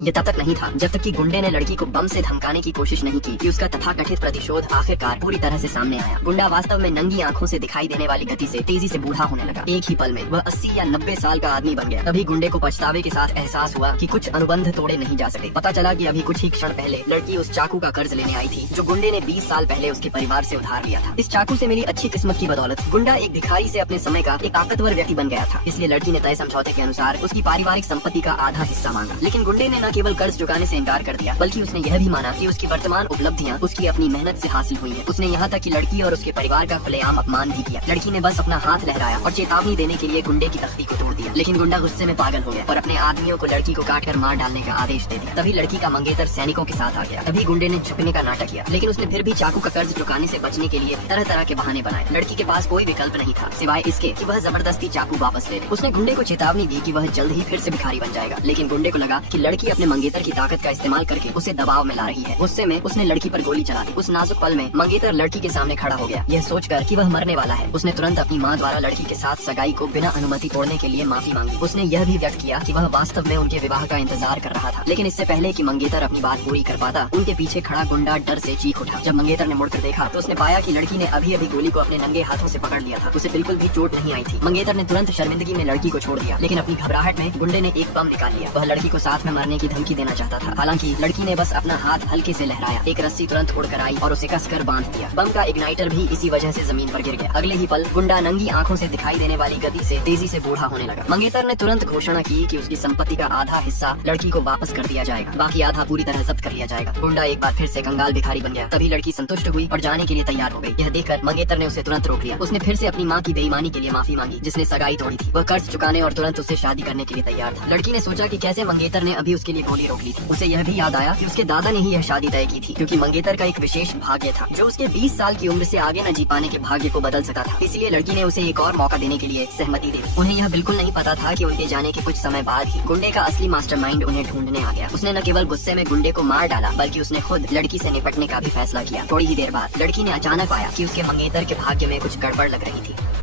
ये तब तक नहीं था जब तक कि गुंडे ने लड़की को बम से धमकाने की कोशिश नहीं की कि उसका तथाकथित प्रतिशोध आखिरकार पूरी तरह से सामने आया। गुंडा वास्तव में नंगी आंखों से दिखाई देने वाली गति से तेजी से बूढ़ा होने लगा। एक ही पल में वह 80 या 90 साल का आदमी बन गया। तभी गुंडे को पछतावे के साथ एहसास हुआ कि कुछ अनुबंध तोड़े नहीं जा सके। पता चला कि अभी कुछ ही क्षण पहले लड़की उस चाकू का कर्ज लेने आई थी जो गुंडे ने 20 साल पहले उसके परिवार से उधार लिया था। इस चाकू से मेरी अच्छी किस्मत की बदौलत गुंडा एक भिखारी से अपने समय का एक ताकतवर व्यक्ति बन गया था। इसलिए लड़की ने तय समझौते के अनुसार उसकी पारिवारिक संपत्ति का आधा हिस्सा मांगा। लेकिन गुंडे ने न केवल कर्ज चुकाने से इनकार कर दिया बल्कि उसने यह भी माना कि उसकी वर्तमान उपलब्धियां उसकी अपनी मेहनत से हासिल हुई है। उसने यहाँ तक कि लड़की और उसके परिवार का खुलेआम अपमान भी किया। लड़की ने बस अपना हाथ लहराया और चेतावनी देने के लिए गुंडे की तख्ती को तोड़ दिया। लेकिन गुंडा गुस्से में पागल हो गया और अपने आदमियों को लड़की को काटकर मार डालने का आदेश दे दिया। तभी लड़की का मंगेतर सैनिकों के साथ आ गया। तभी गुंडे ने झुकने का नाटक किया, लेकिन उसने फिर भी चाकू का कर्ज चुकाने से बचने के लिए तरह तरह के बहाने बनाए। लड़की के पास कोई विकल्प नहीं था सिवाय इसके कि वह जबरदस्ती चाकू वापस ले ले। उसने गुंडे को चेतावनी दी कि वह जल्द ही फिर से भिखारी बन जाएगा। लेकिन गुंडे को लगा कि लड़की अपने मंगेतर की ताकत का इस्तेमाल करके उसे दबाव में ला रही है। गुस्से में उसने लड़की पर गोली चला दी। उस नाजुक पल में मंगेतर लड़की के सामने खड़ा हो गया। यह सोचकर कि वह मरने वाला है, उसने तुरंत अपनी मां द्वारा लड़की के साथ सगाई को बिना अनुमति तोड़ने के लिए माफी मांगी। उसने यह भी व्यक्त किया कि वह वास्तव में उनके विवाह का इंतजार कर रहा था। लेकिन इससे पहले कि मंगेतर अपनी बात पूरी कर पाता, उनके पीछे खड़ा गुंडा डर से चीख उठा। जब मंगेतर ने मुड़कर देखा तो उसने पाया कि लड़की ने अभी अभी गोली को अपने नंगे हाथों से पकड़ लिया था। उसे बिल्कुल भी चोट नहीं आई थी। मंगेतर ने तुरंत शर्मिंदगी में लड़की को छोड़ दिया, लेकिन अपनी घबराहट में गुंडे ने एक बम निकाल लिया। वह लड़की को साथ में मारने की धमकी देना चाहता था। हालांकि लड़की ने बस अपना हाथ हल्के से लहराया, एक रस्सी तुरंत उड़कर आई और उसे कसकर बांध दिया। बम का इग्नाइटर भी इसी वजह से जमीन पर गिर गया। अगले ही पल गुंडा नंगी आंखों से दिखाई देने वाली गति से तेजी से बूढ़ा होने लगा। मंगेतर ने तुरंत घोषणा की कि उसकी संपत्ति का आधा हिस्सा लड़की को वापस कर दिया जाएगा, बाकी आधा पूरी तरह जब्त कर लिया जाएगा। गुंडा एक बार फिर से कंगाल भिखारी बन गया। तभी लड़की संतुष्ट हुई और जाने के लिए तैयार हो गई। यह देखकर मंगेतर ने उसे तुरंत रोक लिया। उसने फिर से अपनी मां की बेईमानी के लिए माफी मांगी जिसने सगाई तोड़ी थी। वह कर्ज चुकाने और तुरंत उससे शादी करने के लिए तैयार था। लड़की ने सोचा कि कैसे मंगेतर ने अभी उसके लिए गोली रोक ली थी। उसे यह भी याद आया कि उसके दादा ने ही यह शादी तय की थी, क्योंकि मंगेतर का एक विशेष भाग्य था जो उसके 20 साल की उम्र से आगे न जी पाने के भाग्य को बदल सकता था। इसलिए लड़की ने उसे एक और मौका देने के लिए सहमति दी। उन्हें यह बिल्कुल नहीं पता था कि उनके जाने के कुछ समय बाद ही गुंडे का असली मास्टरमाइंड उन्हें ढूंढने आ गया। उसने न केवल गुस्से में गुंडे को मार डाला बल्कि उसने खुद लड़की से निपटने का भी फैसला किया। थोड़ी ही देर बाद लड़की ने अचानक पाया कि उसके मंगेतर के भाग्य में कुछ गड़बड़ लग रही थी।